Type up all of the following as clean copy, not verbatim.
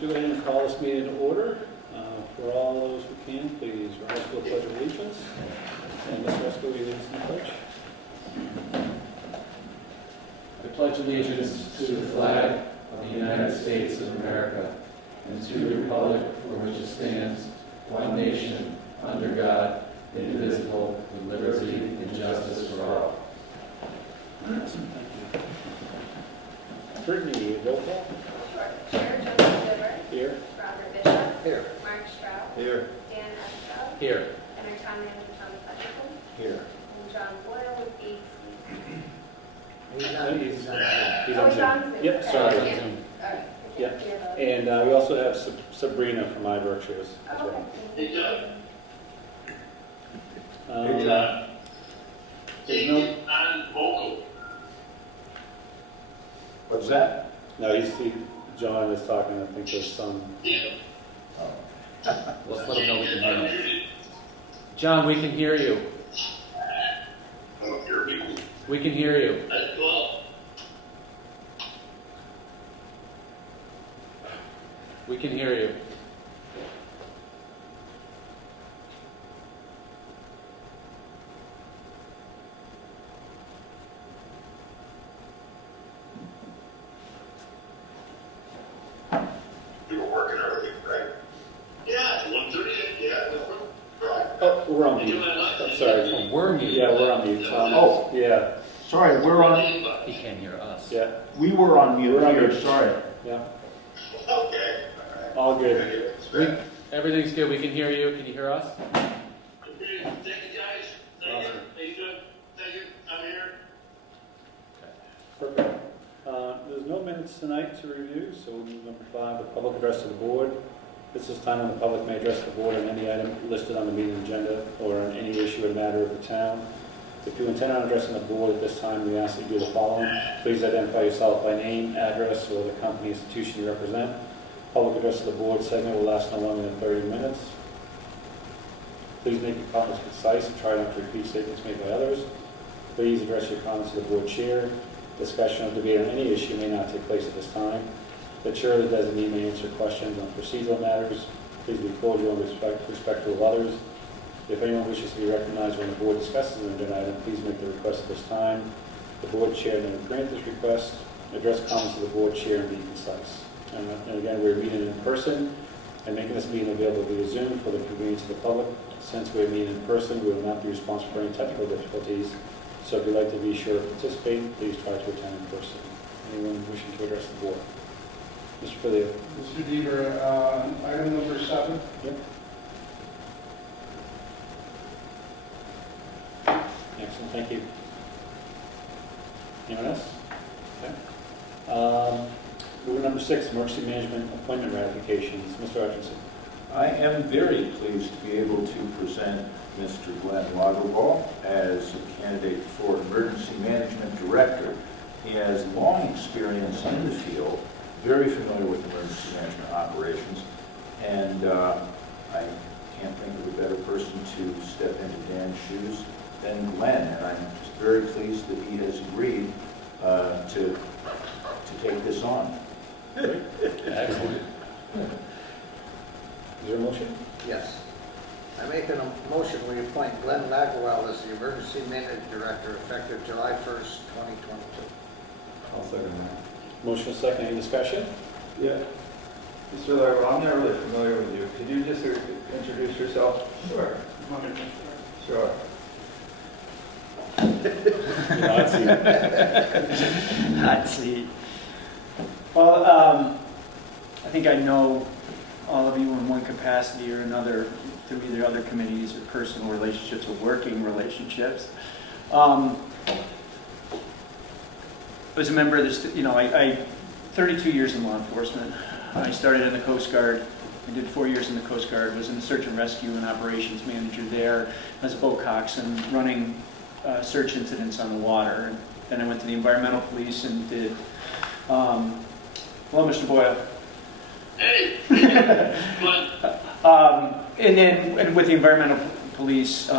do ahead and call this meeting to order. For all those who can, please rise for the Pledge of Allegiance. And Ms. Resco, will you lead us in the pledge? I pledge allegiance to the flag of the United States of America and to the republic for which it stands, one nation, under God, indivisible, with liberty and justice for all. Awesome, thank you. Brittany, roll call. Sure. Chair Joseph Liver. Here. Robert Bishop. Here. Mark Stroud. Here. Dan Esco. Here. And our town manager, Tom Fletcher. Here. And John Boyle would be. He's Oh, on he's Zoom. on Zoom. Yep, Okay. sorry. Yeah. Zoom. All right. Yep. Yeah. And we also have Sabrina from iVirtues as Oh, well. okay. Hey, John. There's Take no, it on vocal. What's that? no, John is talking, I think there's some, Yeah. Let's let them know we can hear you. John, we can hear you. I don't hear people. We can hear you. That's cool. We can hear you. You were working early, right? Yeah, 1:30. Yeah. Right. oh, we're on You mute. do my lunch. I'm sorry. Oh, we're muted. Yeah, we're on mute. Oh. Yeah, Sorry, we're on, He can't hear us. yeah, we were on mute We're on here, mute. sorry. yeah, Okay. all good. Everything's good. We can hear you. Can you hear us? Okay. Thank you, guys. Thank you. Awesome. Thank you. Thank you. I'm here. Perfect. There's no minutes tonight to review, so we'll move number 5, the public address to the board. This is time when the public may address the board on any item listed on the meeting agenda or on any issue or matter of the town. If you intend on addressing the board at this time, we ask that you do the following. Please identify yourself by name, address, or the company institution you represent. Public address to the board segment will last no longer than 30 minutes. Please make your comments concise and try not to repeat statements made by others. Please address your comments to the board chair. Discussion or debate on any issue may not take place at this time. The chair or the designee may answer questions on procedural matters. Please be cordial and respectful of others. If anyone wishes to be recognized when the board discusses an agenda item, please make the request at this time. The board chair may grant this request. Address comments to the board chair and be concise. And again, we're meeting in person and making this meeting available via Zoom for the convenience of the public. Since we're meeting in person, we will not be responsible for any technical difficulties. So if you'd like to be sure to participate, please try to attend in person. Anyone wishing to address the board? Mr. Filio. Mr. Deaver, item number 7. Yep. Excellent, thank you. Anyone else? Okay. Moving number 6, emergency management appointment ratifications. Mr. Hutchinson. I am very pleased to be able to present Mr. Glenn Lagerwall as a candidate for Emergency Management Director. He has long experience in the field, very familiar with emergency management operations, and I can't think of a better person to step into Dan's shoes than Glenn, and I'm just very pleased that he has agreed to take this on. Excellent. Is there a motion? Yes. I make a motion we appoint Glenn Lagerwell as the Emergency Management Director effective July 1st, 2022. I'll second that. Motion is second. Any discussion? Yeah. Mr. Larry, I'm not really familiar with you. Could you just introduce yourself? Sure. Sure. Hot seat. Hot seat. Well, I think I know all of you in one capacity or another through either other committees or personal relationships or working relationships. As a member of this, I 32 years in law enforcement. I started in the Coast Guard. I did 4 years in the Coast Guard, was in the search and rescue and operations manager there as a boat coxswain, running search incidents on the water. Then I went to the environmental police and did, hello, Mr. Boyle. Hey. Come And then with the environmental police,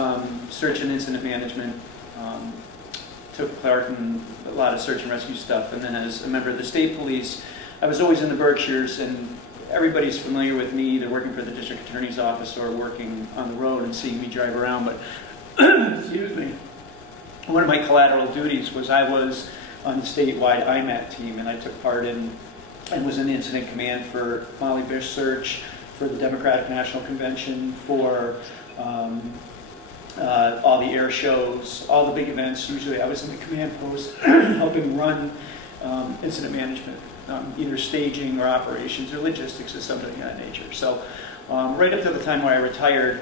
search and incident management, took part in a lot of search and rescue stuff. And then as a member of the state police, I was always in the Berkshires and everybody's familiar with me, either working for the district attorney's office or working on the road and seeing me drive around, but, excuse me, one of my collateral duties was I was on the statewide IMAT team, and I took part in and was in the incident command for Molly Bish search, for the Democratic National Convention, for all the air shows, all the big events. Usually I was in the command post helping run incident management, either staging or operations or logistics or something of that nature. So right up to the time where I retired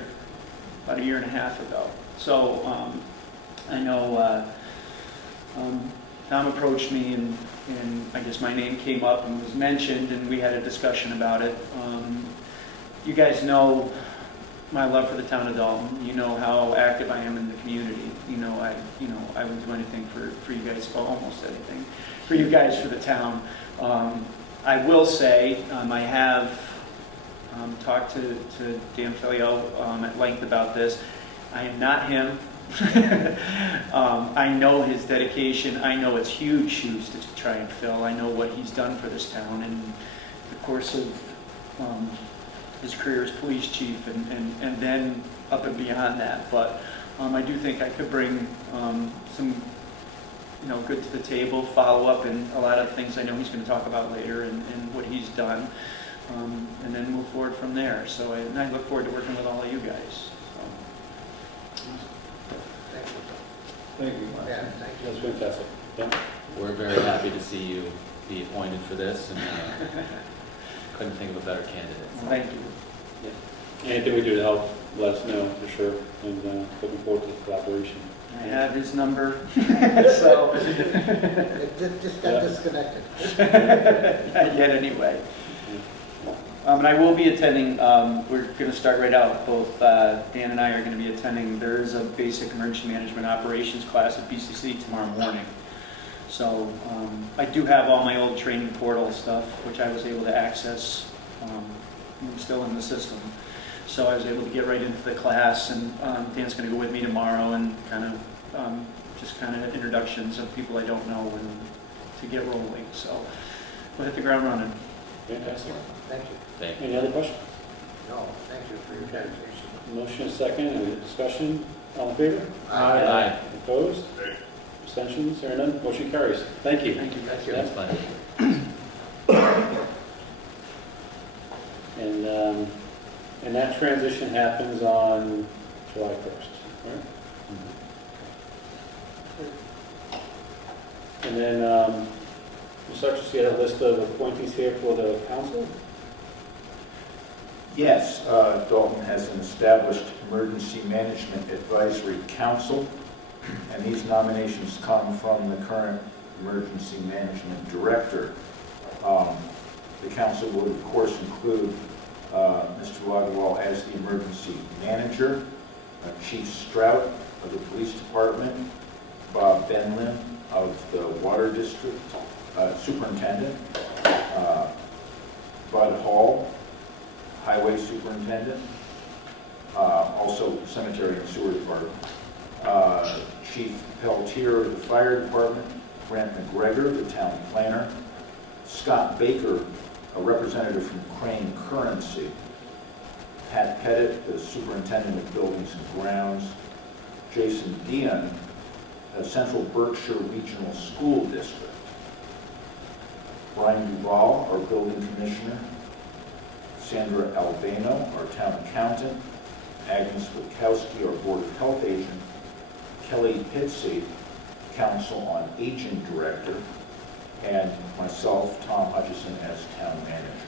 about 1.5 years ago. So I know Tom approached me and I guess my name came up and was mentioned, and we had a discussion about it. You guys know my love for the town of Dalton. You know how active I am in the community. I would do anything for you guys, well, almost anything for you guys, for the town. I will say I have talked to Dan Filio at length about this. I am not him. I know his dedication. I know it's huge shoes to try and fill. I know what he's done for this town in the course of his career as police chief and then up and beyond that. But I do think I could bring some good to the table, follow up, and a lot of things I know he's going to talk about later and what he's done, and then move forward from there. So I look forward to working with all of you guys. Thank you. Yeah, thank you. That's fantastic. Yeah. We're very happy to see you be appointed for this, and couldn't think of a better candidate. Thank you. Anything we do to help, let us know for sure. And looking forward to the collaboration. I have his number, so It just got disconnected. not yet anyway. And I will be attending, we're going to start right out, both Dan and I are going to be attending, there is a basic emergency management operations class at BCC tomorrow morning. So I do have all my old training portal stuff, which I was able to access, I'm still in the system. So I was able to get right into the class, and Dan's going to go with me tomorrow and just introductions of people I don't know and to get rolling. So we'll hit the ground running. Fantastic. Thank you. Thank you. Any other questions? No, thank you for your dedication. Motion is second. Any discussion? All in favor? Aye. Opposed? Abstentions? Hearing none? Motion carries. Thank you. Thank you. Thank you. That's fine. And that transition happens on July 1st, right? And then, you start to see a list of appointees here for the council. Yes, Dalton has an established Emergency Management Advisory Council, and these nominations come from the current Emergency Management Director. The council would, of course, include Mr. Lagerwall as the Emergency Manager, Chief Strout of the Police Department, Bob Benlin of the Water District, Superintendent, Bud Hall, Highway Superintendent, also Cemetery and Sewer Department, Chief Pelletier of the Fire Department, Grant McGregor, the Town Planner, Scott Baker, a representative from Crane Currency, Pat Pettit, the Superintendent of Buildings and Grounds, Jason Dion, Central Berkshire Regional School District, Brian Duval, our Building Commissioner, Sandra Albano, our Town Accountant, Agnes Witkowski, our Board of Health Agent, Kelly Pitsey, Council on Aging Director, and myself, Tom Hutchison, as Town Manager.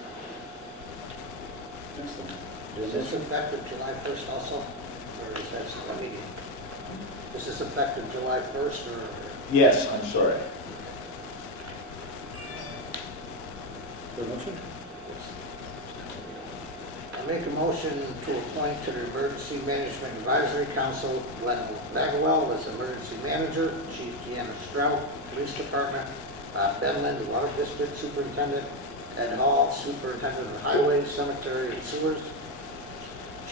Excellent. Is this effective July 1st also, or is that a meeting? Is this effective July 1st, or? Yes, I'm sorry. For a motion? I make a motion to appoint to the Emergency Management Advisory Council Glenn Bagwell as Emergency Manager, Chief Deanna Strout, Police Department, Benlin, Water District Superintendent, Ed Hall, Superintendent of Highways, Cemetery, and Sewers,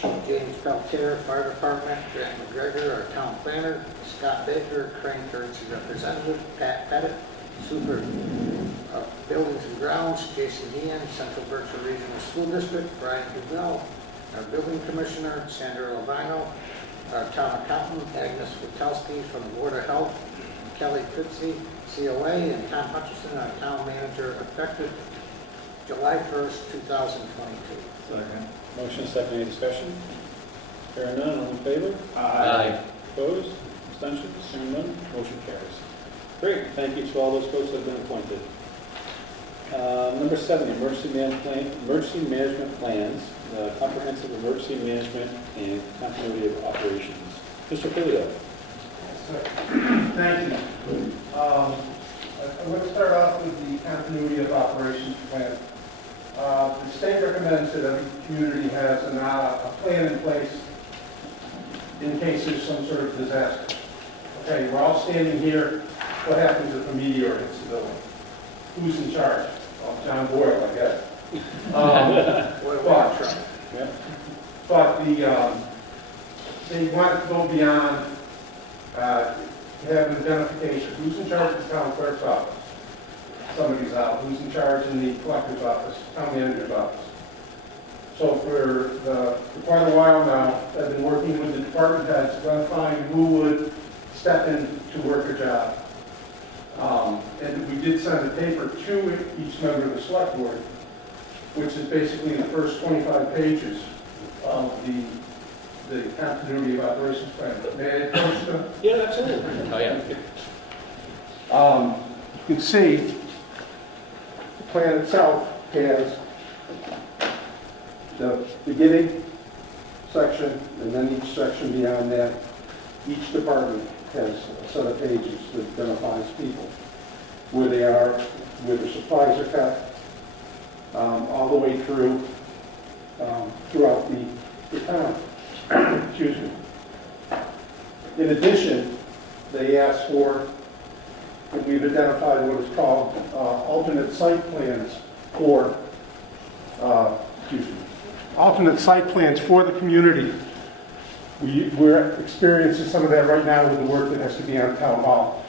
Chief James Pelletier, Fire Department, Grant McGregor, our Town Planner, Scott Baker, Crane Currency Representative, Pat Pettit, Super Buildings and Grounds, Jason Dean, Central Berkshire Regional School School District, Brian Duval. Our Building Commissioner, Sandra Lovino. Our Town Accountant, Agnes Witkowski from the Board of Health, Kelly Fitzy, COA, and Tom Hutchison, our Town Manager, effective July 1st, 2022. Second. Motion is second, any discussion? Hearing none, all in favor? Aye. Opposed? Abstentions? Hearing none, motion carries. Great, thank you to all those folks that have been appointed. Number 7, emergency management plans, comprehensive emergency management and continuity of operations. Mr. Filio. Thank you. I'm going to start off with the continuity of operations plan. The state recommends that every community has a plan in place in case there's some sort of disaster. Okay, we're all standing here. What happens if a meteor hits the building? Who's in charge? Well, John Boyle, I guess. But they want to go beyond have an identification. Who's in charge of the town clerk's office? Somebody's out. Who's in charge in the collector's office? Town manager's office. So for quite a while now, I've been working with the department heads, identifying who would step in to work a job. And we did send a paper to each member of the select board, which is basically the first 25 pages of the continuity of operations plan. May I approach them? Yeah, absolutely. Oh, yeah. You can see the plan itself has the beginning section, and then each section beyond that. Each department has a set of pages that identifies people, where they are, where their supplies are kept, all the way through throughout the town. Excuse me. In addition, they asked for, and we've identified what is called alternate site plans for, alternate site plans for the community. We're experiencing some of that right now with the work that has to be on town hall.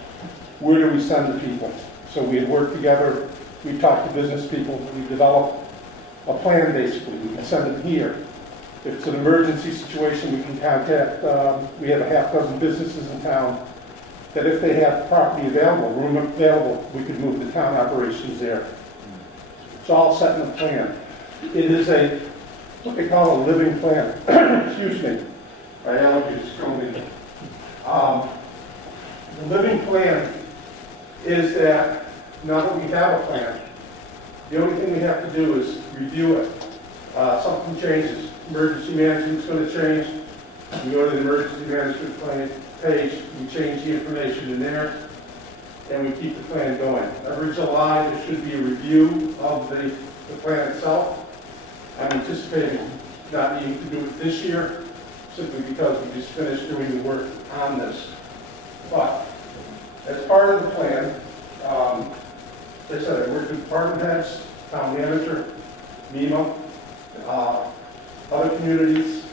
Where do we send the people? So we had worked together, we talked to business people, we developed a plan basically. We can send them here. If it's an emergency situation, we can contact, we have a half dozen businesses in town that if they have property available, room available, we could move the town operations there. It's all set in a plan. It is what they call a living plan. Excuse me. My allergies throw me. The living plan is that now that we have a plan, the only thing we have to do is review it. Something changes. Emergency management's going to change. We go to the emergency management plan page, we change the information in there, and we keep the plan going. Every July, there should be a review of the plan itself. I'm anticipating not needing to do it this year, simply because we just finished doing the work on this. But as part of the plan, as I said, I worked with department heads, town manager, MEMA, other communities,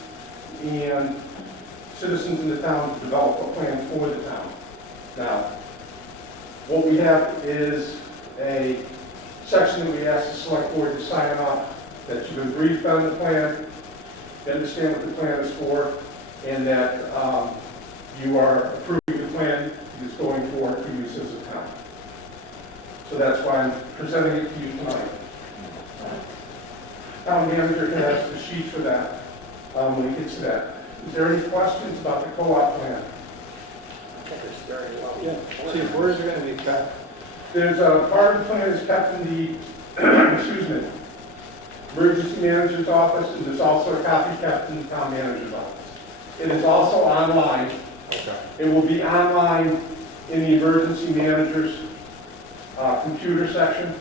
and citizens in the town to develop a plan for the town. Now, what we have is a section that we ask the select board to sign off, that you've been briefed on the plan, you understand what the plan is for, and that you are approving the plan that is going forward for use as a town. So that's why I'm presenting it to you tonight. Town manager has the sheet for that when he gets to that. Is there any questions about the co-op plan? I think it's very well. Yeah. Chief, where is it going to be kept? There's a part of the plan is kept in the, excuse me, emergency manager's office, and there's also a copy kept in the town manager's office. It is also online. Okay. It will be online in the emergency manager's computer section.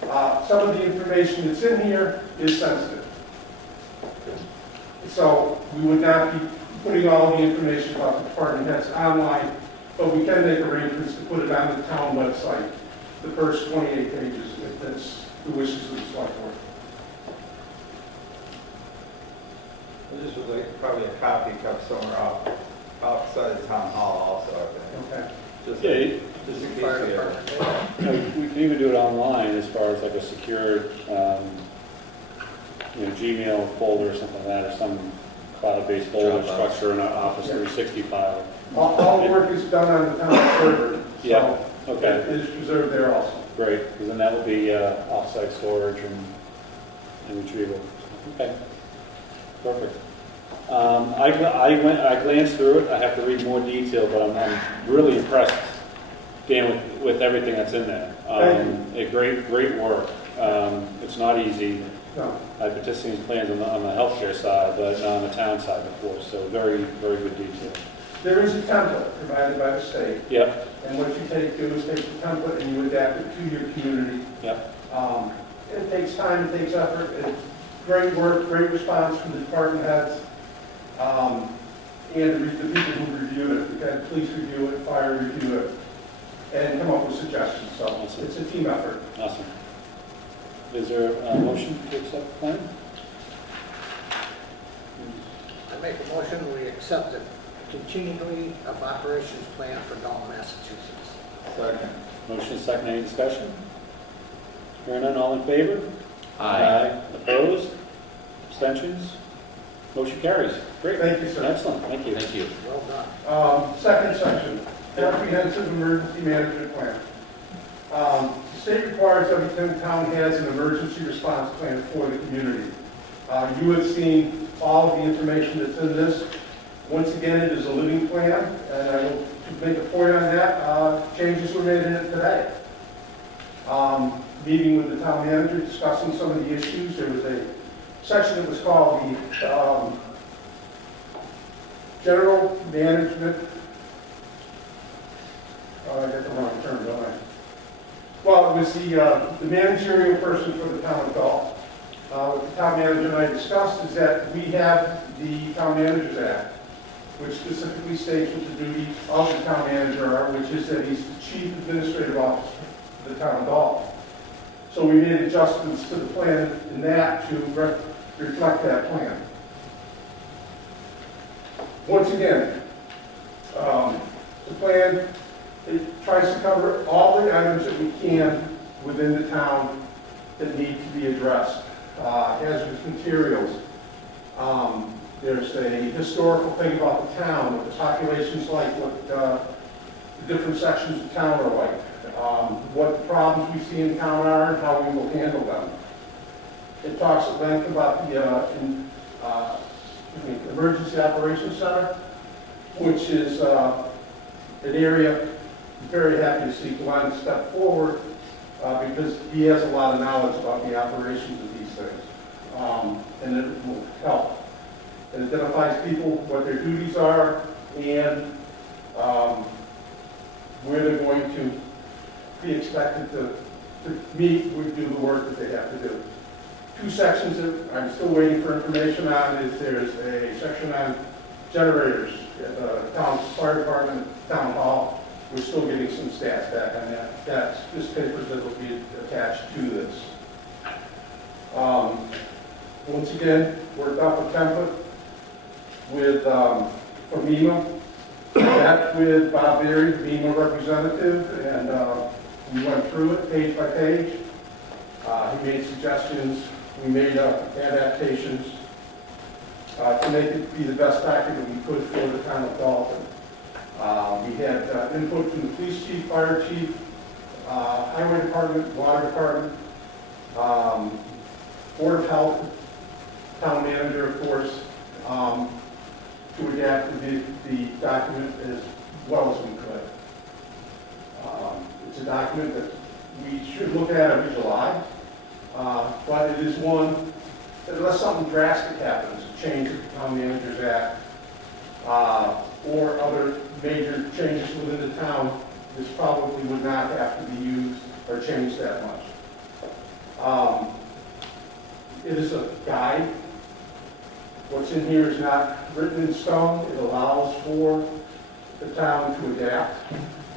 Some of the information that's in here is sensitive. So we would not be putting all the information about the department heads online, but we can make arrangements to put it on the town website, the first 28 pages, if that's the wishes of the select board. This was probably a copy kept somewhere outside the town hall also, I think. Okay. Just Yeah, in case Fire we ever. department. we can even do it online as far as like a secured Gmail folder or something like that, or some cloud-based folder Dropbox. structure in our Office 360 file. All the work is done on the town server, Yeah. so Okay, it is preserved there also. great, because then that will be off-site storage and retrieval. Okay, perfect. I glanced through it, I have to read more detail, but I'm really impressed, Dan, with everything that's in there. Thank Great work. It's not easy. No. I've been testing these plans on the healthcare side, but not on the town side before, so very, very good detail. There is a template provided by the state, Yep, and what you do is take the template and you adapt it to your community. yep, It takes time, it takes effort, it's great work, great response from the department heads, and the people who reviewed it. We've had police review it, fire review it, and come up with suggestions, so Awesome. it's a team effort. awesome. Is there a motion to accept the plan? I make a motion, we accept the continuity of operations plan for Dalton, Massachusetts. Second. Motion is second, any discussion? Hearing none, all in favor? Aye. Opposed? Abstentions? Motion carries. Great. Thank you, sir. Excellent, thank you. Thank you. Well done. Second section, comprehensive emergency management plan. The state requires every town has an emergency response plan for the community. You have seen all of the information that's in this. Once again, it is a living plan, and I will make a point on that. Changes were made in it today. Meeting with the town manager, discussing some of the issues. There was a section that was called the general management. Oh, I got the wrong term, don't I? Well, it was the managerial person for the town of Dalton. What the town manager and I discussed is that we have the Town Managers Act, which specifically states what the duties of the town manager are, which is that he's the chief administrative officer of the town of Dalton. So we made adjustments to the plan in that to reflect that plan. Once again, the plan, it tries to cover all the items that we can within the town that need to be addressed. Hazardous materials. There's a historical thing about the town, what the population's like, what the different sections of town are like, what the problems we see in town are, and how we will handle them. It talks at length about the Emergency Operations Center, which is an area I'm very happy to see Glenn step forward because he has a lot of knowledge about the operations of these things, and it will help. It identifies people, what their duties are, and where they're going to be expected to meet, would do the work that they have to do. Two sections that I'm still waiting for information on is there's a section on generators at the town fire department, town hall. We're still getting some stats back on that. That's just papers that will be attached to this. Once again, worked off a template with from MEMA. Met with Bob Berry, the MEMA representative, and we went through it page by page. He made suggestions. We made adaptations to make it be the best document we could for the town of Dalton. We had input from the police chief, fire chief, highway department, water department, board of health, town manager, of course, to adapt the document as well as we could. It's a document that we should look at every July, but it is one, unless something drastic happens, a change of the Town Managers Act, or other major changes within the town, this probably would not have to be used or changed that much. It is a guide. What's in here is not written in stone. It allows for the town to adapt.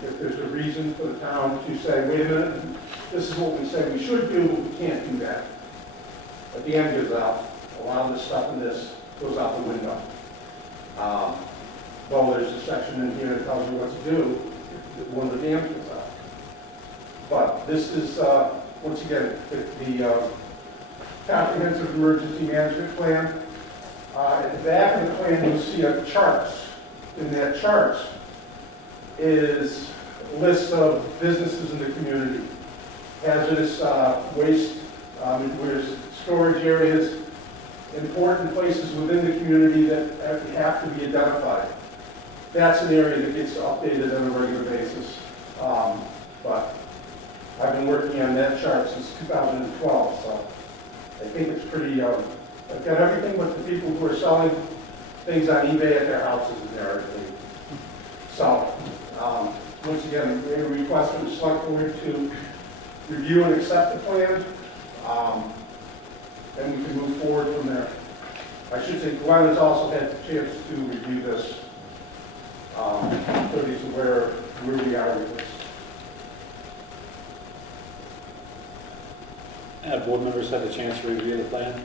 If there's a reason for the town to say, wait a minute, this is what we say we should do, but we can't do that. At the end goes out. A lot of the stuff in this goes out the window. Well, there's a section in here that tells you what to do if one of the dams goes out. But this is, once again, the comprehensive emergency management plan. At the back of the plan, you'll see a charts. In that charts is a list of businesses in the community, hazardous waste, where's storage areas, important places within the community that have to be identified. That's an area that gets updated on a regular basis. But I've been working on that chart since 2012, so I think it's pretty, I've got everything but the people who are selling things on eBay at their houses in there. So, once again, we have a request from the Selectboard to review and accept the plan. Then we can move forward from there. I should say Glenn has also had the chance to review this, so he's aware of where we are with this. Have board members had a chance to review the plan?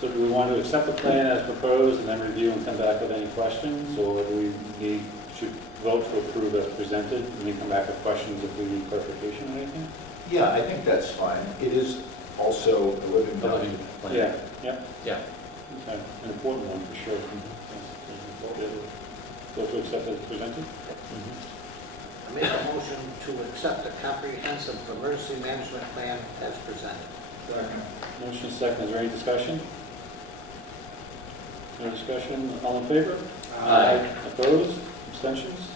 So do we want to accept the plan as proposed and then review and come back with any questions? Or do we should vote to approve as presented and then come back with questions if we need clarification or anything? Yeah, I think that's fine. It is also a living document. Yeah, yeah. Yeah. Okay, an important one for sure. Vote to accept as presented? I make a motion to accept the comprehensive emergency management plan as presented. Motion second, is there any discussion? No discussion, all in favor? Aye. Opposed, abstentions?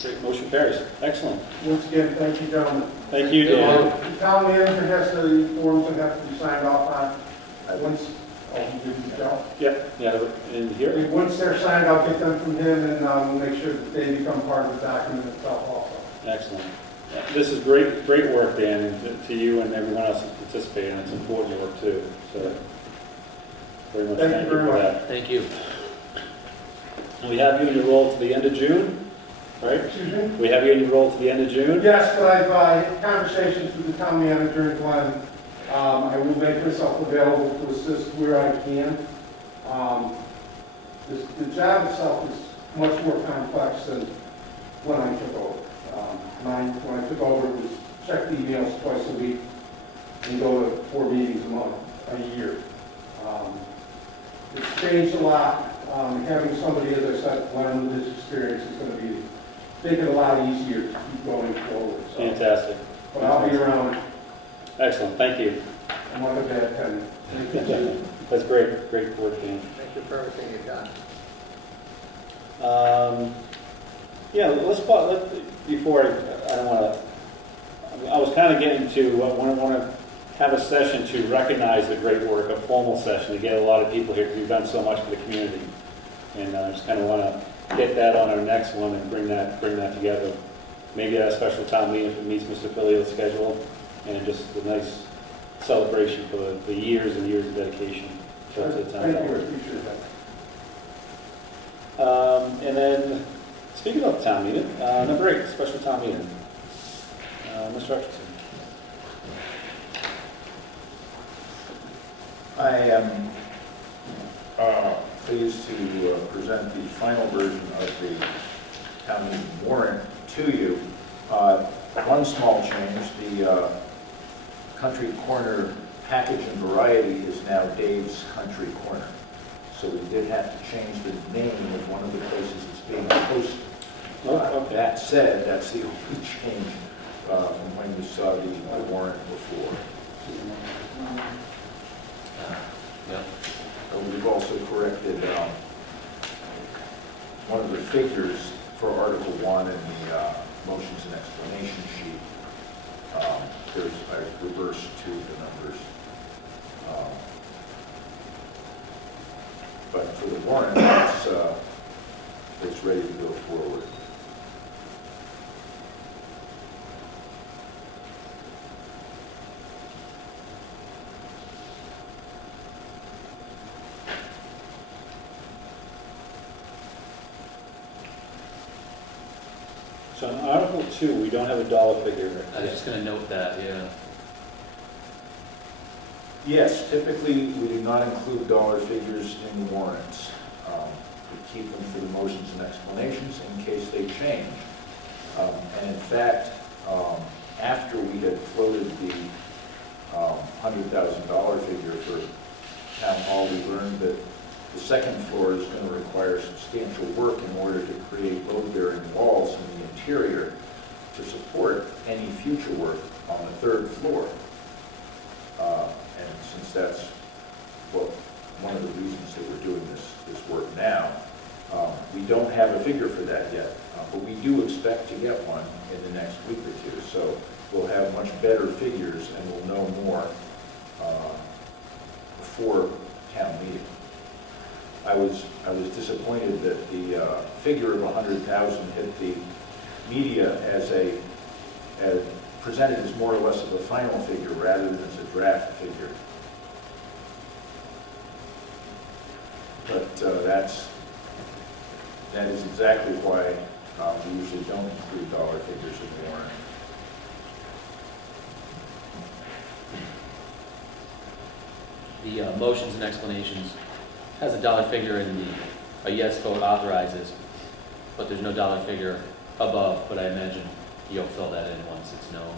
Great, motion carries. Excellent. Once again, thank you, gentlemen. Thank you, Dan. The town manager has the forms that have to be signed off on. Once, you did the job. Yep, yeah, in here? Once they're signed, I'll get them from him and we'll make sure that they become part of the document itself also. Excellent. This is great work, Dan, and to you and everyone else that's participating. It's important work too, so very much thank you for that. Thank you. We have you in your role to the end of June, right? Excuse me? We have you in your role to the end of June? Yes, but I've had conversations with the town manager and Glenn. I will make myself available to assist where I can. The job itself is much more complex than when I took over. When I took over, it was check the emails twice a week and go to 4 meetings a year. It's changed a lot. Having somebody, as I said, Glenn with his experience is going to be making it a lot easier to keep going forward. So. Fantastic. But I'll be around. Excellent, thank you. I'm like a bad penny. Thank you. That's great work, Dan. Thank you for everything you've done. Yeah, before I don't want to, I was kind of getting to, I want to have a session to recognize the great work, a formal session to get a lot of people here because you've done so much for the community. And I just kind of want to get that on our next one and bring that together. Maybe at a special town meeting if it meets Mr. Filio's schedule, and just a nice celebration for the years and years of dedication to the town. Thank you, I appreciate that. And then, speaking of the town meeting, number 8, special town meeting. Mr. Hutchinson. I am pleased to present the final version of the town meeting warrant to you. One small change, the Country Corner package and variety is now Dave's Country Corner. So we did have to change the name of one of the places it's being posted. Okay. That said, that's the only change from when you saw the warrant before. We've also corrected one of the figures for Article 1 in the motions and explanation sheet. I reversed 2 of the numbers. But for the warrant, it's ready to go forward. So in Article 2, we don't have a dollar figure. I was just going to note that, yeah. Yes, typically we do not include dollar figures in the warrants. We keep them for the motions and explanations in case they change. And in fact, after we had floated the $100,000 figure for town hall, we learned that the second floor is going to require substantial work in order to create load-bearing walls in the interior to support any future work on the third floor. And since that's one of the reasons that we're doing this work now, we don't have a figure for that yet, but we do expect to get one in the next week or two. So we'll have much better figures and we'll know more before town meeting. I was disappointed that the figure of 100,000 hit the media as presented as more or less of a final figure rather than as a draft figure. But that is exactly why we usually don't include dollar figures in the warrant. The motions and explanations has a dollar figure in a yes vote authorizes, but there's no dollar figure above, but I imagine you'll fill that in once it's known.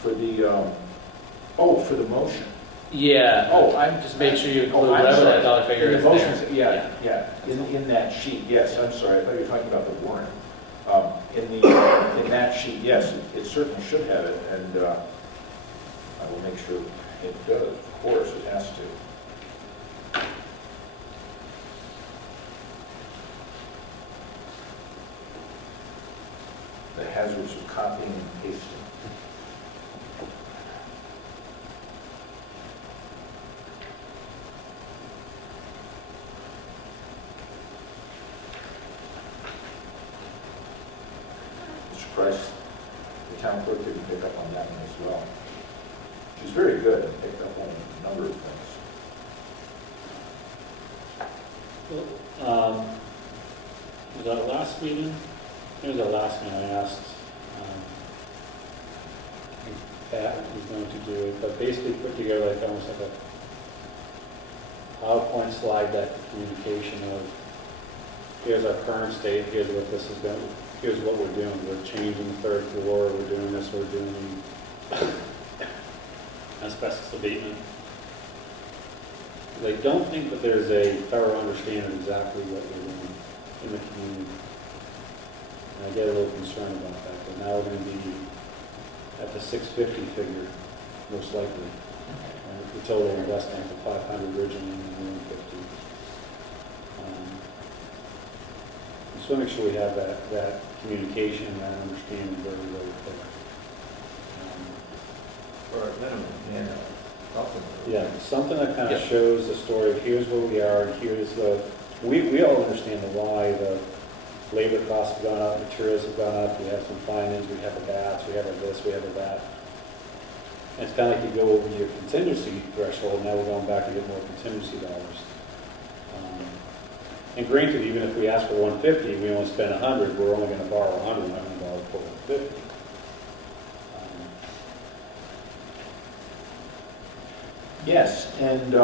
For the, for the motion. Yeah. I'm Just make sure you include I'm whatever sorry. that dollar figure In is the there. motions, yeah. In that sheet, yes, I'm sorry, I thought you were talking about the warrant. In that sheet, yes, it certainly should have it, and I will make sure it does, of course, it has to. The hazards of copying and pasting. Mr. Price, the town clerk didn't pick up on that one as well. She's very good and picked up on a number of things. Was that last meeting? It was our last meeting. I asked Pat was going to do it, but basically put together like almost like a PowerPoint slide deck of communication of here's our current state, here's what this is going, here's what we're doing. We're changing the third floor, we're doing this, we're doing asbestos abatement. They don't think that there's a thorough understanding of exactly what we're doing in the community. And I get a little concerned about that, but now we're going to be at the 650 figure, most likely. The total investment for 500 originally and 150. Just want to make sure we have that communication and that understanding very, very clear. Or at minimum, Yeah, something that kind of Yep. shows the story of here's where we are, and here's we all understand the why, the labor costs have gone up, materials have gone up, we have some findings, we have a bats, we have a this, we have a that. And it's kind of like you go over your contingency threshold, now we're going back to get more contingency dollars. And granted, even if we ask for 150, we only spend 100, we're only going to borrow 100, we're not going to borrow 450. Yes, and,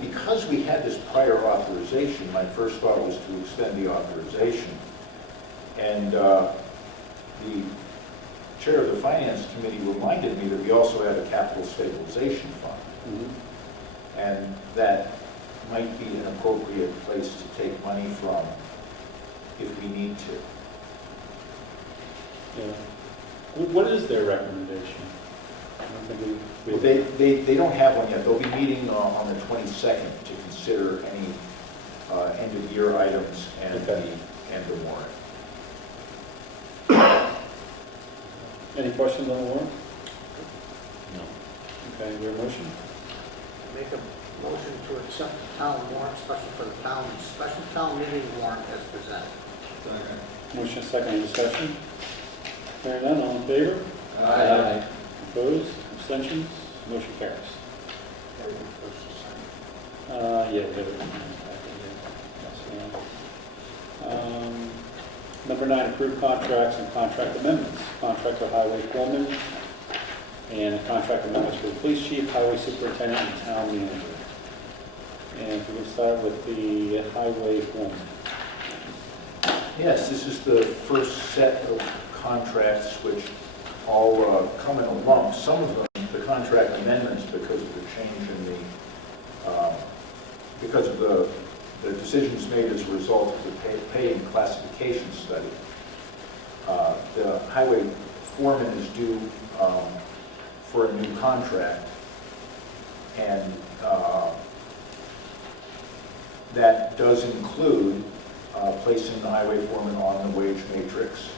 because we had this prior authorization, my first thought was to extend the authorization. And the chair of the finance committee reminded me that we also have a capital stabilization fund. Mm-hmm. And that might be an appropriate place to take money from if we need to. Yeah. What is their recommendation? I don't think we Well, they don't have one yet. They'll be meeting on the 22nd to consider any end-of-year items and Okay. the warrant. Any questions on the warrant? No. Okay, is there a motion? Make a motion to accept the town warrant special for the town, special town meeting warrant as presented. Motion second, any discussion? Hearing none, all in favor? Aye. Opposed? Abstentions? Motion carries. Everything first to sign. Yeah, there. Number 9, approved contracts and contract amendments. Contract for highway foreman and contract amendments for the police chief, highway superintendent, and town manager. And we can start with the highway foreman. Yes, this is the first set of contracts which all come in a lump. Some of them, the contract amendments, because of the change in because of the decisions made as a result of the pay and classification study. The highway foreman is due for a new contract, and that does include placing the highway foreman on the wage matrix.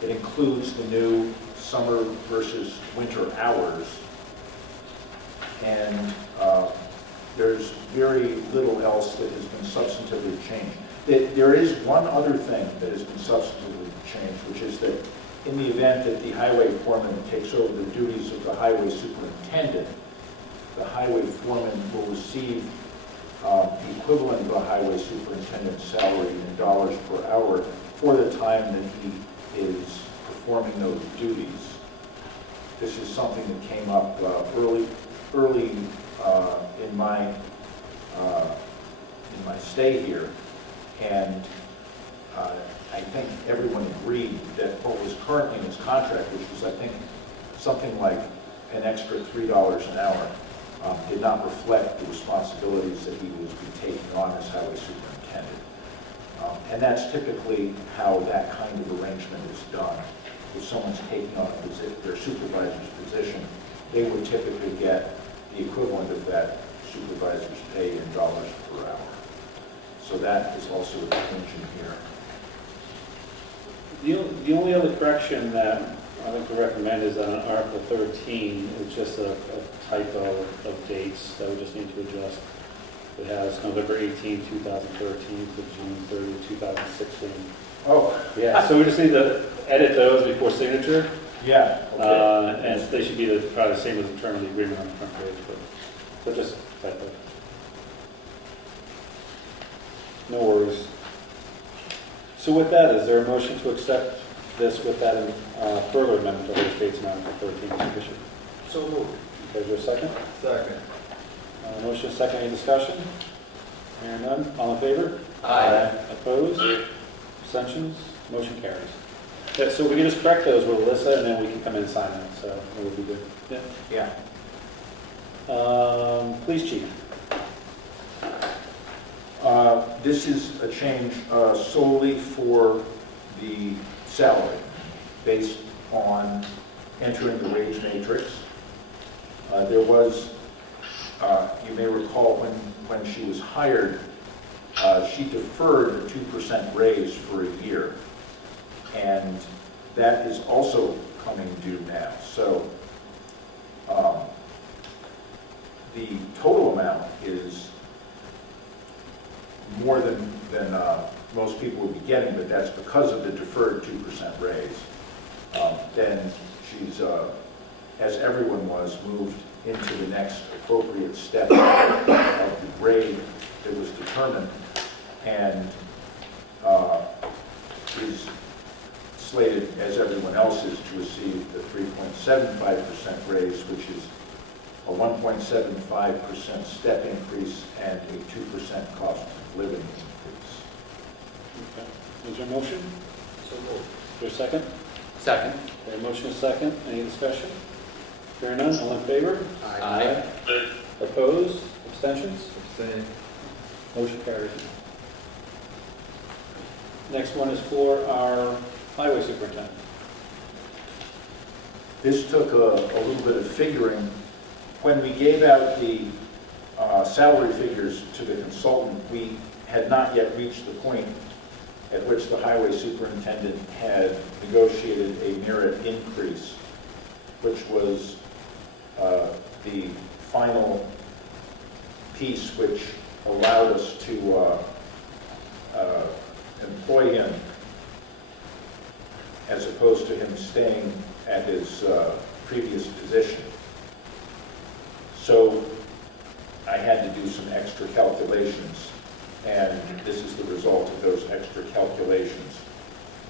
It includes the new summer versus winter hours, and there's very little else that has been substantively changed. There is one other thing that has been substantively changed, which is that in the event that the highway foreman takes over the duties of the highway superintendent, the highway foreman will receive the equivalent of a highway superintendent's salary in dollars per hour for the time that he is performing those duties. This is something that came up early in my stay here, and I think everyone agreed that what was currently in his contract, which was, I think, something like an extra $3 an hour, did not reflect the responsibilities that he was taking on as highway superintendent. And that's typically how that kind of arrangement is done. If someone's taking on their supervisor's position, they would typically get the equivalent of that supervisor's pay in dollars per hour. So that is also a distinction here. The only other correction that I would recommend is on Article 13, it's just a typo of dates that we just need to adjust. It has November 18, 2013 to June 30, 2016. Oh, Yeah, so we just need to edit those before signature, yeah. Okay. and they should be probably the same as the term of the agreement on the front page, but, so just typo. No worries. So with that, is there a motion to accept this with that further amendment to those dates in Article 13, Mr. Bishop? So moved. Okay, is there a second? Second. Motion second, any discussion? Hearing none, all in favor? Aye. Opposed? Abstentions? Motion carries. Yeah, so we can just correct those with Alyssa, and then we can come in and sign it, so it will be good. Yeah. Police chief. This is a change solely for the salary, based on entering the wage matrix. There was, you may recall, when she was hired, she deferred a 2% raise for a year, and that is also coming due now. So the total amount is more than most people would be getting, but that's because of the deferred 2% raise. Then she's, as everyone was, moved into the next appropriate step of the grade that was determined, and is slated, as everyone else is, to receive the 3.75% raise, which is a 1.75% step increase and a 2% cost of living increase. Okay. Is there a motion? So moved. Is there a second? Second. Okay, motion is second. Any discussion? Hearing none, all in favor? Aye. Opposed? Abstentions? Abstain. Motion carries. Next one is for our highway superintendent. This took a little bit of figuring. When we gave out the salary figures to the consultant, we had not yet reached the point at which the highway superintendent had negotiated a merit increase, which was the final piece which allowed us to employ him as opposed to him staying at his previous position. So I had to do some extra calculations, and this is the result of those extra calculations.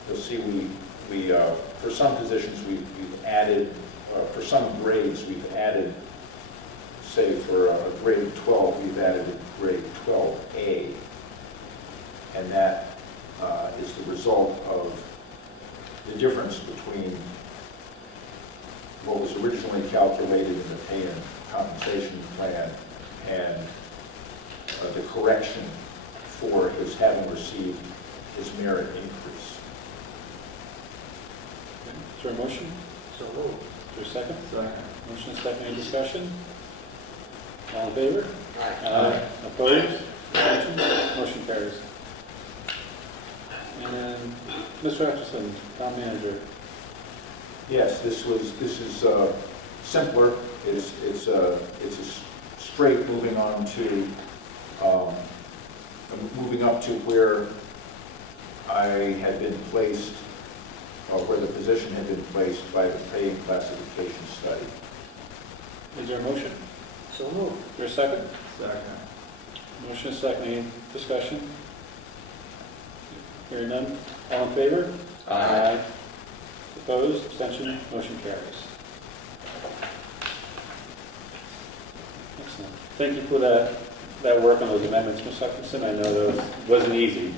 You'll see we for some positions we've added, for some grades we've added, say for a grade 12, we've added a grade 12A, and that is the result of the difference between what was originally calculated in the pay and compensation plan and the correction for his having received his merit increase. Is there a motion? So moved. Is there a second? Second. Motion and second, any discussion? All in favor? Aye. Opposed? Abstentions? Motion carries. And then, Mr. Atchison, town manager. Yes, this is simpler. It's a straight moving on to, moving up to where I had been placed, or where the position had been placed by the pay and classification study. Is there a motion? So moved. Is there a second? Second. Motion and second, any discussion? Hearing none, all in favor? Aye. Opposed, abstention, motion carries. Excellent. Thank you for that work on those amendments, Ms. Hutchinson. I know those wasn't easy,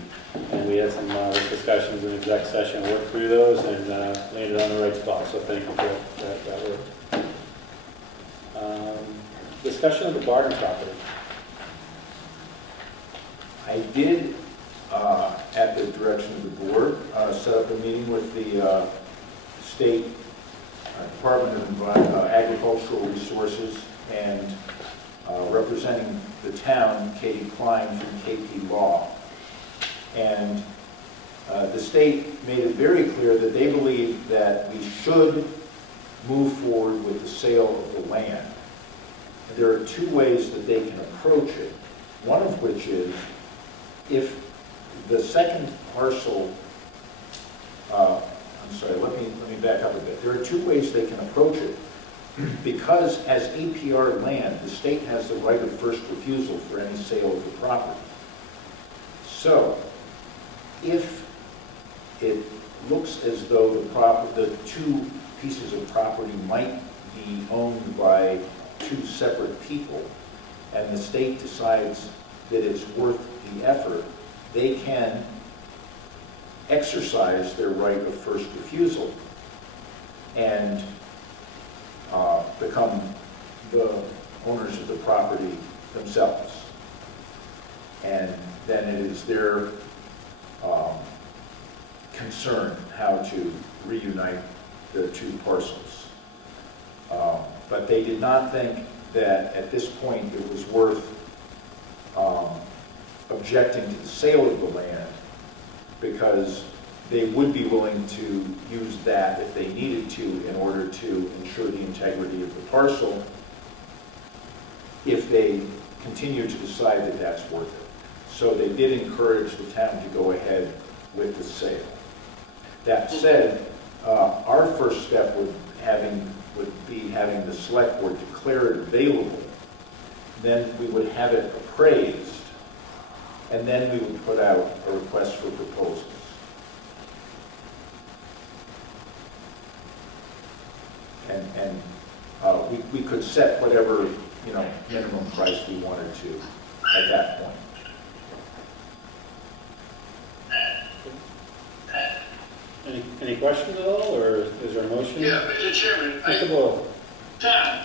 and we had some discussions in exec session, worked through those, and landed on the right spot, so thank you for that work. Discussion of the garden property. I did, at the direction of the board, set up a meeting with the State Department of Agricultural Resources and representing the town, Katie Klein from KP Law. And the state made it very clear that they believe that we should move forward with the sale of the land. There are two ways that they can approach it, one of which is if the second parcel, I'm sorry, let me back up a bit. There are two ways they can approach it. Because as APR land, the state has the right of first refusal for any sale of the property. So, if it looks as though the two pieces of property might be owned by two separate people, and the state decides that it's worth the effort, they can exercise their right of first refusal and become the owners of the property themselves. And then it is their concern how to reunite the two parcels. But they did not think that at this point it was worth objecting to the sale of the land, because they would be willing to use that if they needed to in order to ensure the integrity of the parcel if they continue to decide that that's worth it. So they did encourage the town to go ahead with the sale. That said, our first step would be having the select board declare it available. Then we would have it appraised, and then we would put out a request for proposals. And we could set whatever, minimum price we wanted to at that point. Any questions at all, or is there a motion? Yeah, Mr. Chairman, Mr. Boyle. Tom,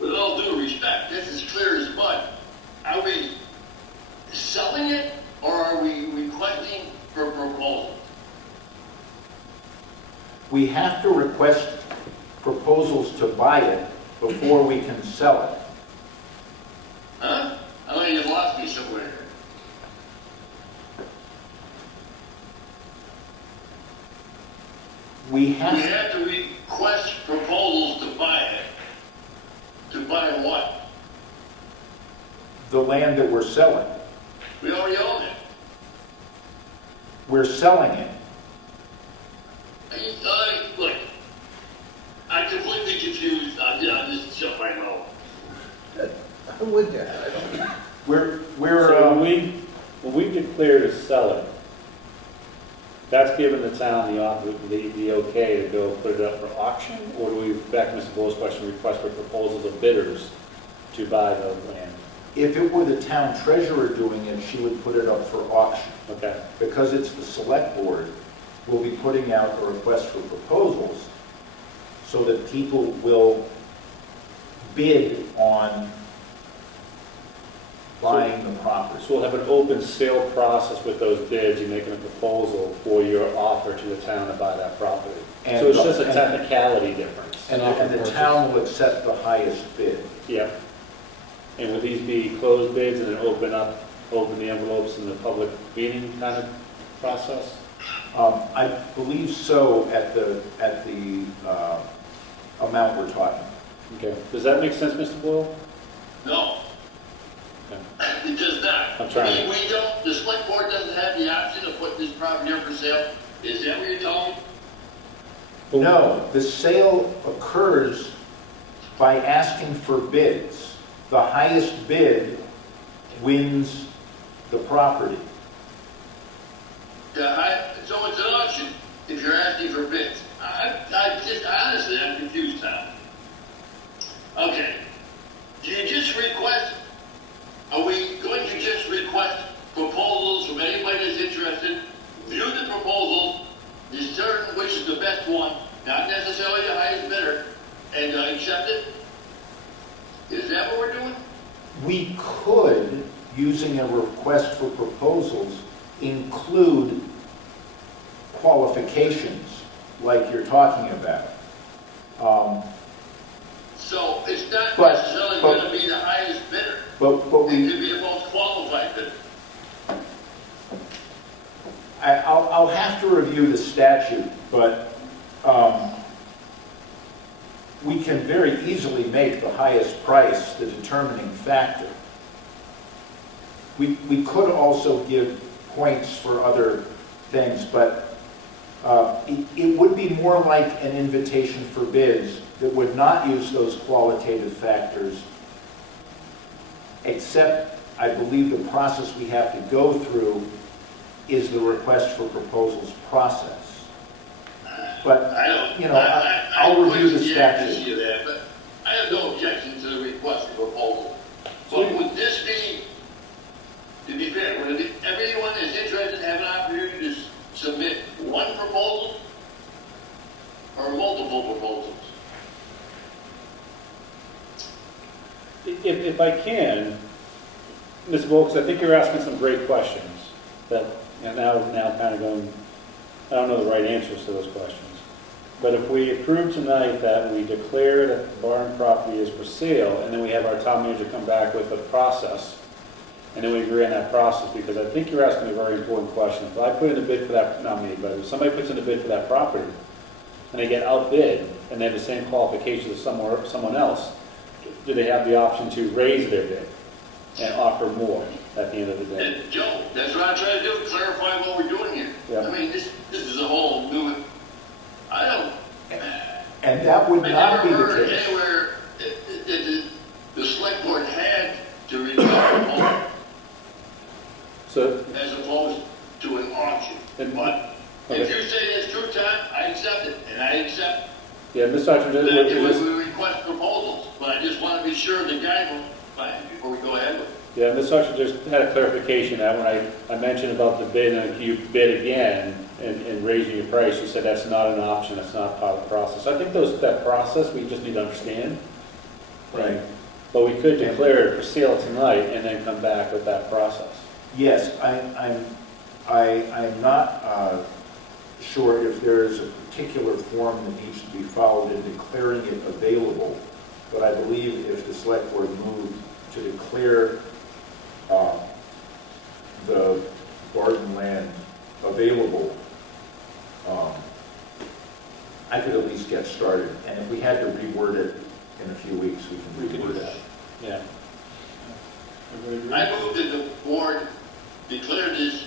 with all due respect, this is clear as mud. Are we selling it, or are we requesting for proposals? We have to request proposals to buy it before we can sell it. Huh? I mean, you lost me somewhere here. We We have, have to request proposals to buy it. To buy what? the land that we're selling. We already own it. We're selling it. Look, I'm completely confused on this stuff right now. I'm with you. I don't. We're So when we declare to sell it, that's giving the town the okay to go put it up for auction? Or do we, back to Mr. Bull's question, request for proposals of bidders to buy the land? If it were the town treasurer doing it, she would put it up for auction. Okay, Because it's the select board, we'll be putting out a request for proposals so that people will bid on buying the property. so we'll have an open sale process with those bids, you're making a proposal for your offer to the town to buy that property. And So it's just a the- technicality difference. And the town will accept the highest bid. Yeah. And would these be closed bids and then open the envelopes in the public meeting kind of process? I believe so at the amount we're talking. Okay. Does that make sense, Mr. Boyle? No. Okay. It does not. I'm trying. We don't, the select board doesn't have the option of putting this property up for sale. Is that what you're telling me? No, the sale occurs by asking for bids. The highest bid wins the property. So it's an auction if you're asking for bids. Honestly, I'm confused now. Okay. Do you just request, are we going to just request proposals from anybody that's interested, view the proposals, discern which is the best one, not necessarily the highest bidder, and accept it? Is that what we're doing? We could, using a request for proposals, include qualifications like you're talking about. So it's not But- necessarily but- going to be the highest bidder. But It we, could be the most qualified bidder. I'll have to review the statute, but we can very easily make the highest price the determining factor. We could also give points for other things, but it would be more like an invitation for bids that would not use those qualitative factors, except I believe the process we have to go through is the request for proposals process. But, I don't, you know, I'll review the question statute. accuracy of that, but I have no objection to the request for proposal. But would this be, to be fair, would everyone that's interested have an opportunity to submit one proposal or multiple proposals? If I can, Ms. Wilkes, I think you're asking some great questions that, and now kind of going, I don't know the right answers to those questions. But if we approve tonight that we declare that the barn property is for sale, and then we have our town manager come back with a process, and then we agree on that process, because I think you're asking a very important question. If I put in a bid for that, not me, but if somebody puts in a bid for that property, and they get outbid, and they have the same qualifications as someone else, do they have the option to raise their bid and offer more at the end of the day? And Joe, that's what I'm trying to do, clarify what we're doing here. Yeah. I mean, this is a whole new, I don't, And that would I not be never the heard case. anywhere that the select board had to review a proposal So, as opposed to an auction. And- But okay. if you say it's true time, I accept it, and I accept yeah, Ms. Archer, that just, we request proposals, but I just want to be sure the guidelines before we go ahead with it. yeah, Ms. Archer just had a clarification that when I mentioned about the bid, and you bid again and raising your price, you said that's not an option, that's not part of the process. I think that process, we just need to understand. Right. But we could declare it for sale tonight and then come back with that process. Yes, I'm not sure if there is a particular form that needs to be followed in declaring it available, but I believe if the select board moved to declare the Barton land available, I could at least get started. And if we had to reword it in a few weeks, we can reword that. Yeah. Everybody agree? I move that the board declare these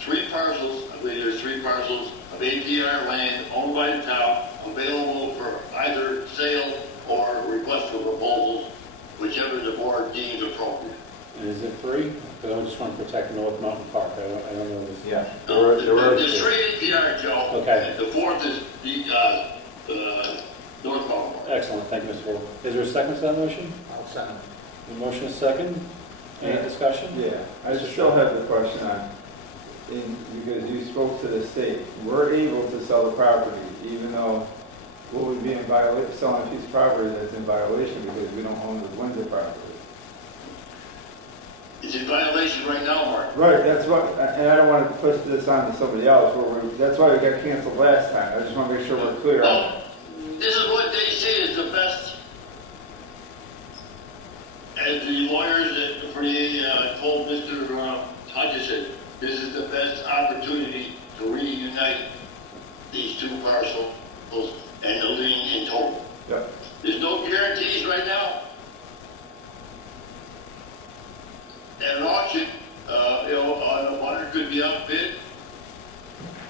3 parcels, I believe there's 3 parcels of APR land owned by the town, available for either sale or request for proposals, whichever the board deems appropriate. And is it 3? Because I just want to protect North Mountain Park. I don't know this. Yeah. There's 3 APR, Joe. Okay. And the 4th is the North Baltimore. Excellent, thank you, Mr. Wolf. Is there a second to that motion? I'll second. The motion is second. Any discussion? Yeah, I still have the question on, because you spoke to the state, we're able to sell the property even though what would be in violation, selling a piece of property that's in violation because we don't own the Windsor property. It's in violation right now, Mark. Right, that's what, and I don't want to push this on to somebody else, that's why we got canceled last time. I just want to make sure we're clear on it. Well, this is what they say is the best. As the lawyers that told Mr. Hutchison, this is the best opportunity to reunite these two parcels and the lien in total. Yep. There's no guarantees right now. At an auction, a buyer could be outbid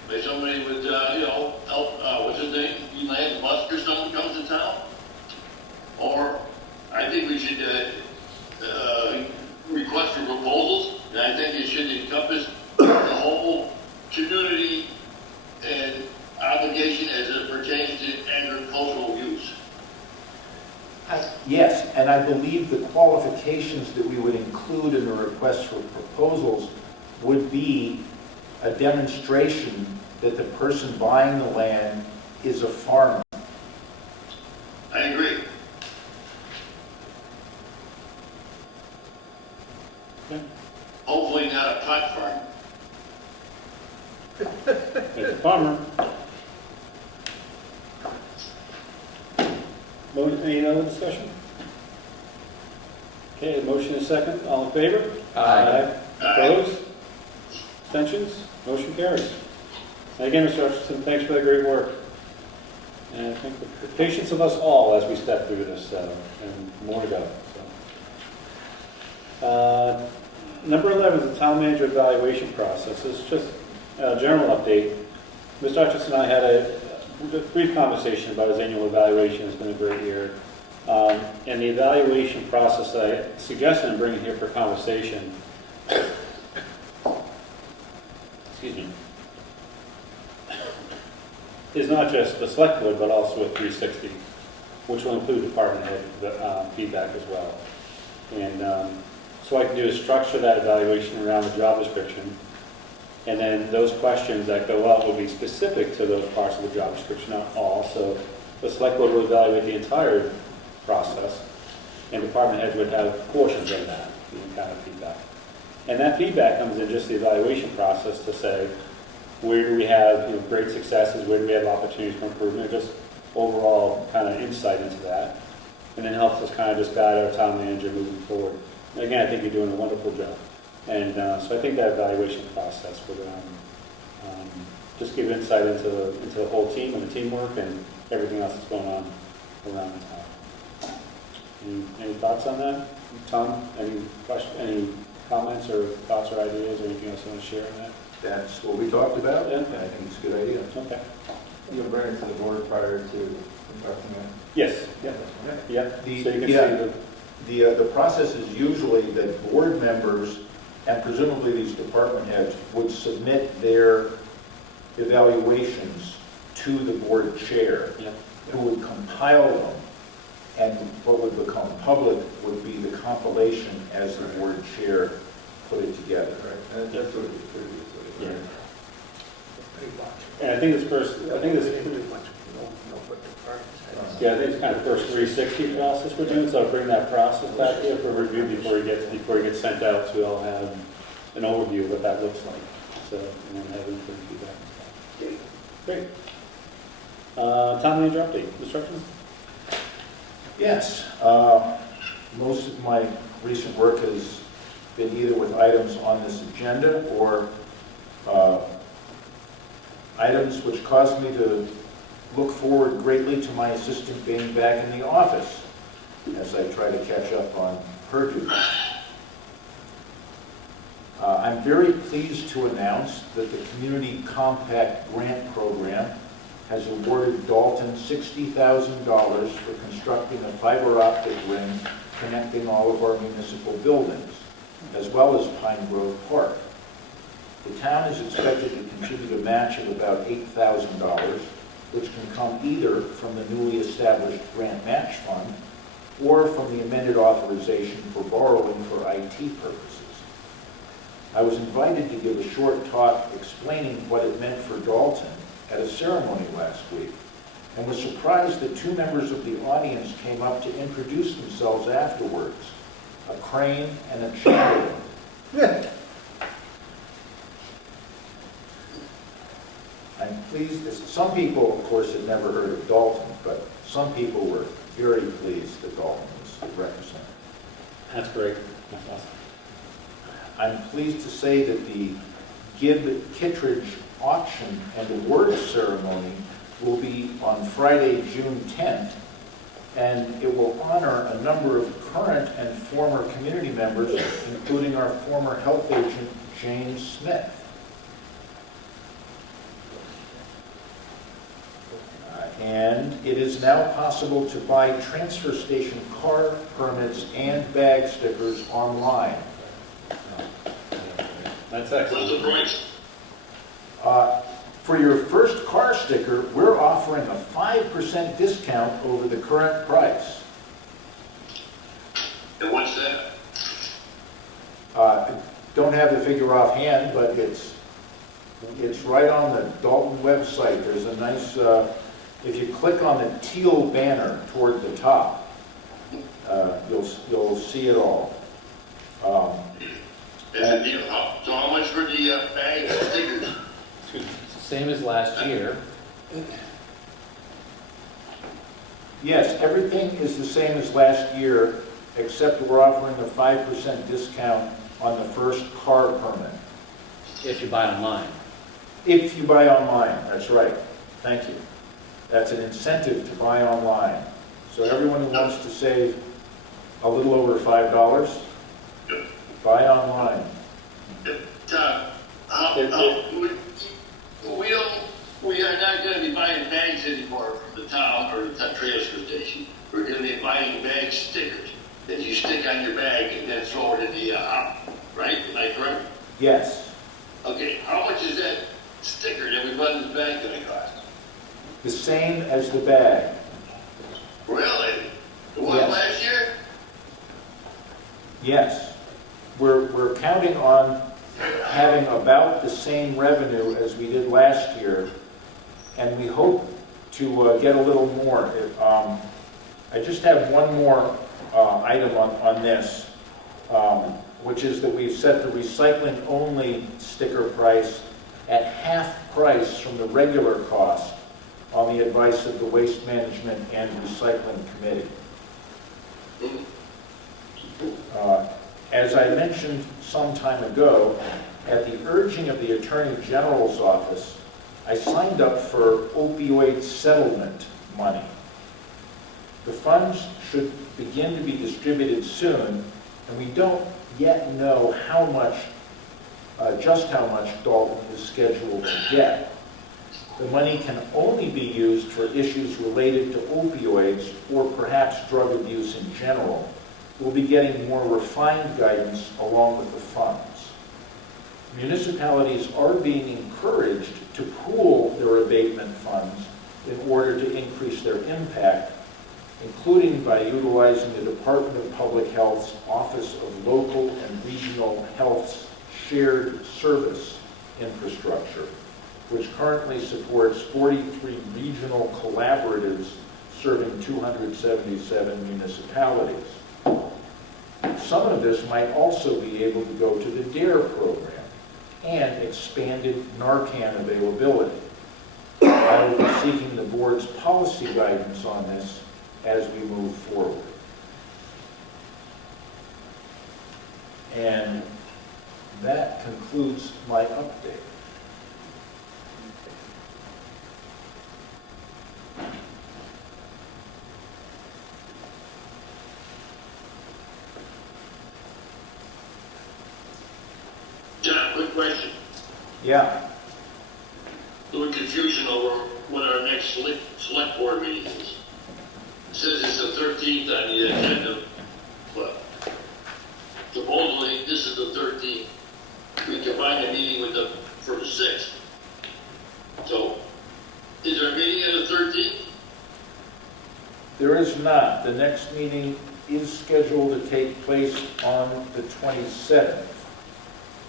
by somebody with, what's his name? Elon Musk or something comes to town. Or I think we should request for proposals, and I think it should encompass the whole community and obligation as it pertains to agricultural use. Yes, and I believe the qualifications that we would include in the request for proposals would be a demonstration that the person buying the land is a farmer. I agree. Okay. Hopefully not a pot farm. It's a farmer. Any other discussion? Okay, motion is second. All in favor? Aye. Opposed? Abstentions? Motion carries. And again, Mr. Hutchinson, thanks for the great work. And I think the patience of us all as we step through this, and more to go. So. Number 11 is the town manager evaluation process. It's just a general update. Mr. Hutchinson and I had a brief conversation about his annual evaluation. It's been a great year. And the evaluation process that I suggested in bringing here for conversation, excuse me, is not just the select board, but also a 360, which will include department head feedback as well. And so what I can do is structure that evaluation around the job description, and then those questions that go up will be specific to those parts of the job description, not all. So the select board will evaluate the entire process, and department heads would have portions of that, kind of feedback. And that feedback comes in just the evaluation process to say, where do we have great successes, where do we have opportunities for improvement, just overall kind of insight into that. And then helps us kind of just guide our town manager moving forward. And again, I think you're doing a wonderful job. And so I think that evaluation process would just give insight into the whole team and the teamwork and everything else that's going on around the town. Any thoughts on that? Tom, any comments or thoughts or ideas or anything else you want to share on that? That's what we talked about, Yeah. and I think it's a good idea. Okay. You'll bring it to the board prior to conducting it? Yes. Yeah. Yeah. The- So you can yeah. see The process is usually that board members, and presumably these department heads, would submit their evaluations to the board chair, Yeah. who would compile them, and what would become public would be the compilation as the board chair put it together. Right, that's what it was previously. Yeah. Pretty much. And I think this Pretty much, no, but departments heads. yeah, I think it's kind of first 360 process we're doing, so I'll bring that process back here for review before it gets sent out, so we all have an overview of what that looks like. So, and then have input and feedback. Great. Town manager update, Mr. Hutchinson? Yes, most of my recent work has been either with items on this agenda or items which caused me to look forward greatly to my assistant being back in the office as I try to catch up on her duties. I'm very pleased to announce that the Community Compact Grant Program has awarded Dalton $60,000 for constructing a fiber optic ring connecting all of our municipal buildings, as well as Pine Grove Park. The town is expected to contribute a match of about $8,000, which can come either from the newly established grant match fund or from the amended authorization for borrowing for IT purposes. I was invited to give a short talk explaining what it meant for Dalton at a ceremony last week, and was surprised that two members of the audience came up to introduce themselves afterwards, a crane and a chamberlain. I'm pleased, some people, of course, had never heard of Dalton, but some people were very pleased that Dalton was represented. That's great. That's awesome. I'm pleased to say that the Gibb Kittredge auction and awards ceremony will be on Friday, June 10th, and it will honor a number of current and former community members, including our former health agent, Jane Smith. And it is now possible to buy transfer station car permits and bag stickers online. That's What's the excellent. price? For your first car sticker, we're offering a 5% discount over the current price. And what's that? Don't have the figure offhand, but it's right on the Dalton website. There's a nice, if you click on the teal banner toward the top, you'll see it all. So how much for the bags and stickers? Same as last year. Yes, everything is the same as last year, except we're offering a 5% discount on the first car permit. If you buy online. If you buy online, that's right. Thank you. That's an incentive to buy online. So everyone who wants to save a little over $5, buy online. We are not going to be buying bags anymore from the town or the transfer station. We're going to be buying bag stickers that you stick on your bag and then throw it in the right? Am I correct? Yes. Okay, how much is that sticker that we put in the bag going to cost? The same as the bag. Really? The one Yes. last year? Yes. We're counting on having about the same revenue as we did last year, and we hope to get a little more. I just have one more item on this, which is that we've set the recycling-only sticker price at half price from the regular cost on the advice of the Waste Management and Recycling Committee. As I mentioned some time ago, at the urging of the Attorney General's office, I signed up for opioid settlement money. The funds should begin to be distributed soon, and we don't yet know how much, just how much Dalton is scheduled to get. The money can only be used for issues related to opioids or perhaps drug abuse in general. We'll be getting more refined guidance along with the funds. Municipalities are being encouraged to pool their abatement funds in order to increase their impact, including by utilizing the Department of Public Health's Office of Local and Regional Health's shared service infrastructure, which currently supports 43 regional collaboratives serving 277 municipalities. Some of this might also be able to go to the DARE program and expanded Narcan availability. I will be seeking the board's policy guidance on this as we move forward. And that concludes my update. John, quick question. Yeah. A little confusion over what our next select board meeting is. It says it's the 13th on the agenda, but supposedly this is the 13th. We combined the meeting with for the 6th. So, is our meeting at the 13th? There is not. The next meeting is scheduled to take place on the 27th,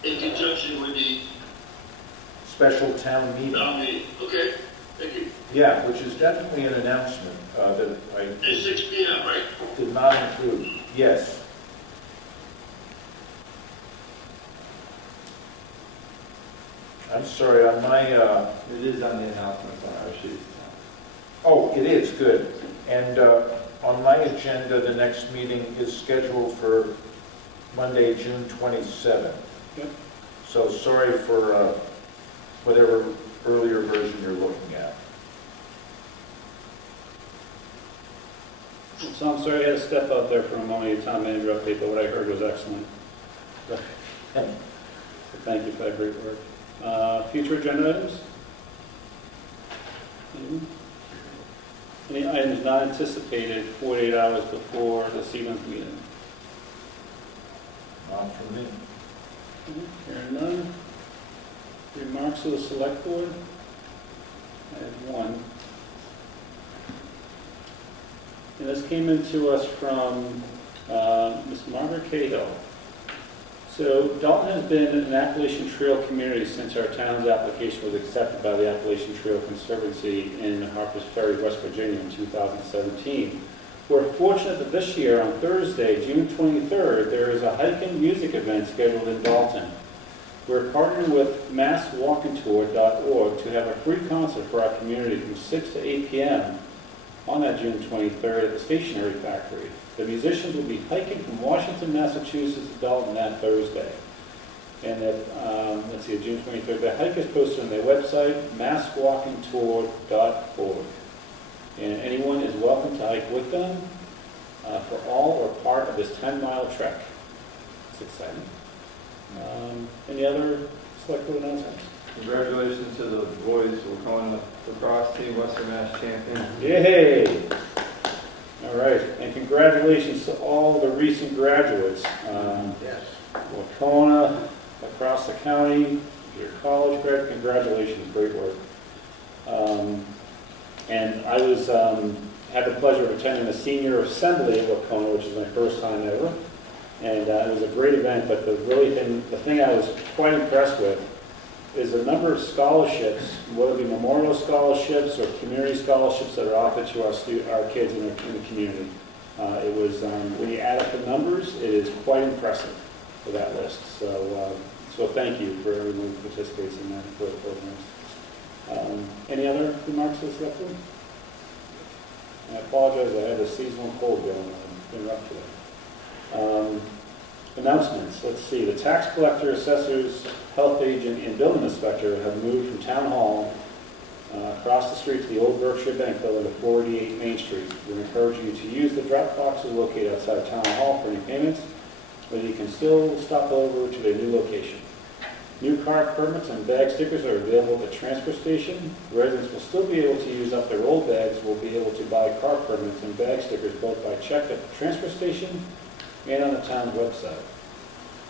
In conjunction with the special town meeting. meeting. Okay, thank you. Yeah, which is definitely an announcement that I At 6 PM, right? did not include. Yes. I'm sorry, on my, It is on the announcements on our sheet. oh, it is, good. And on my agenda, the next meeting is scheduled for Monday, June 27th. Yep. So sorry for whatever earlier version you're looking at. So I'm sorry I had to step out there for a moment, your town manager update, but what I heard was excellent. So thank you for that great work. Future agenda items? Any items not anticipated 48 hours before this evening's meeting? Not from me. Hearing none. Remarks of the select board? I have one. And this came into us from Ms. Margaret Cahill. So Dalton has been an Appalachian Trail community since our town's application was accepted by the Appalachian Trail Conservancy in Harpers Ferry, West Virginia in 2017. We're fortunate that this year on Thursday, June 23rd, there is a hiking music event scheduled in Dalton. We're partnering with masswalkingtour.org to have a free concert for our community from 6 to 8 p.m. on that June 23rd at the Stationery Factory. The musicians will be hiking from Washington, Massachusetts to Dalton that Thursday. And that, let's see, June 23rd, the hike is posted on their website, masswalkingtour.org. And anyone is welcome to hike with them for all or part of this 10-mile trek. It's exciting. Any other select board announcements? Congratulations to the boys who are calling the lacrosse team Western Mass champion. Yay! All right, and congratulations to all the recent graduates. Yes. Wacona, across the county, your college grad, congratulations, great work. And I was, had the pleasure of attending the senior assembly at Wacona, which is my first time ever. And it was a great event, but the thing I was quite impressed with is the number of scholarships, whether it be memorial scholarships or community scholarships that are offered to our kids in the community. It was, when you add up the numbers, it is quite impressive for that list. So thank you for everyone who participates in that for the programs. Any other remarks to this record? I apologize, I had a seasonal cold going on. It's been rough today. Announcements. Let's see. The tax collector, assessors, health agent, and building inspector have moved from Town Hall across the street to the old Berkshire Bank building at 488 Main Street. We encourage you to use the drop boxes located outside Town Hall for any payments, but you can still stop over to their new location. New car permits and bag stickers are available at the transfer station. Residents will still be able to use up their old bags, will be able to buy car permits and bag stickers both by check at the transfer station and on the town's website.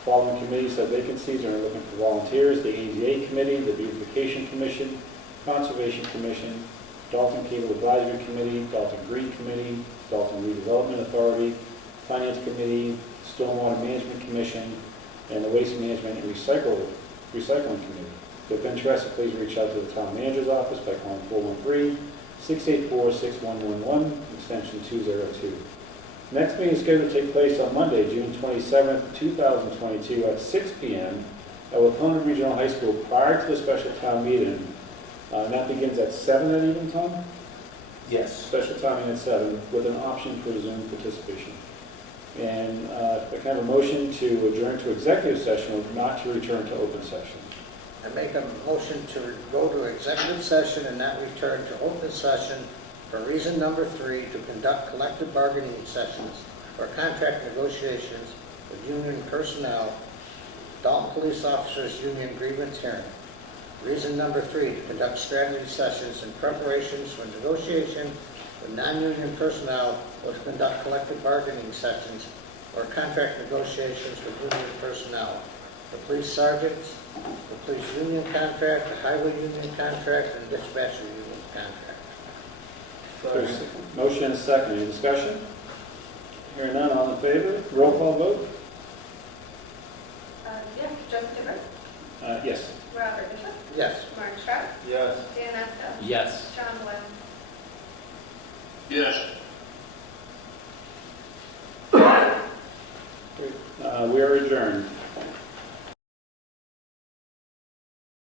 Following committees have vacancies and are looking for volunteers: the ADA Committee, the Beautification Commission, Conservation Commission, Dalton Cable Advisory Committee, Dalton Green Committee, Dalton Redevelopment Authority, Finance Committee, Stormwater Management Commission, and the Waste Management and Recycling Committee. If interested, please reach out to the town manager's office by calling 413-684-6111, extension 202. Next meeting is scheduled to take place on Monday, June 27th, 2022 at 6 p.m. at Wacona Regional High School prior to the special town meeting. And that begins at 7 that evening, Tom? Yes. Special town meeting at 7 with an option for Zoom participation. And I can have a motion to adjourn to executive session or not to return to open session. I make a motion to go to executive session and not return to open session for reason number 3, to conduct collective bargaining sessions or contract negotiations with union personnel, Dalton Police Officers Union grievance hearing. Reason number 3, to conduct strategy sessions in preparations for negotiation with non-union personnel or to conduct collective bargaining sessions or contract negotiations with union personnel. The police sergeants, the police union contract, the highway union contract, and dispatcher union contract. There's a motion and a second. Any discussion? Hearing none, all in favor? Roll call vote? Yeah, Joseph Tiver, Yes. Robert Bishop, Yes. Mark Stroud, Yes. Dan Esto, Yes. John Glenn. Yes. We are adjourned.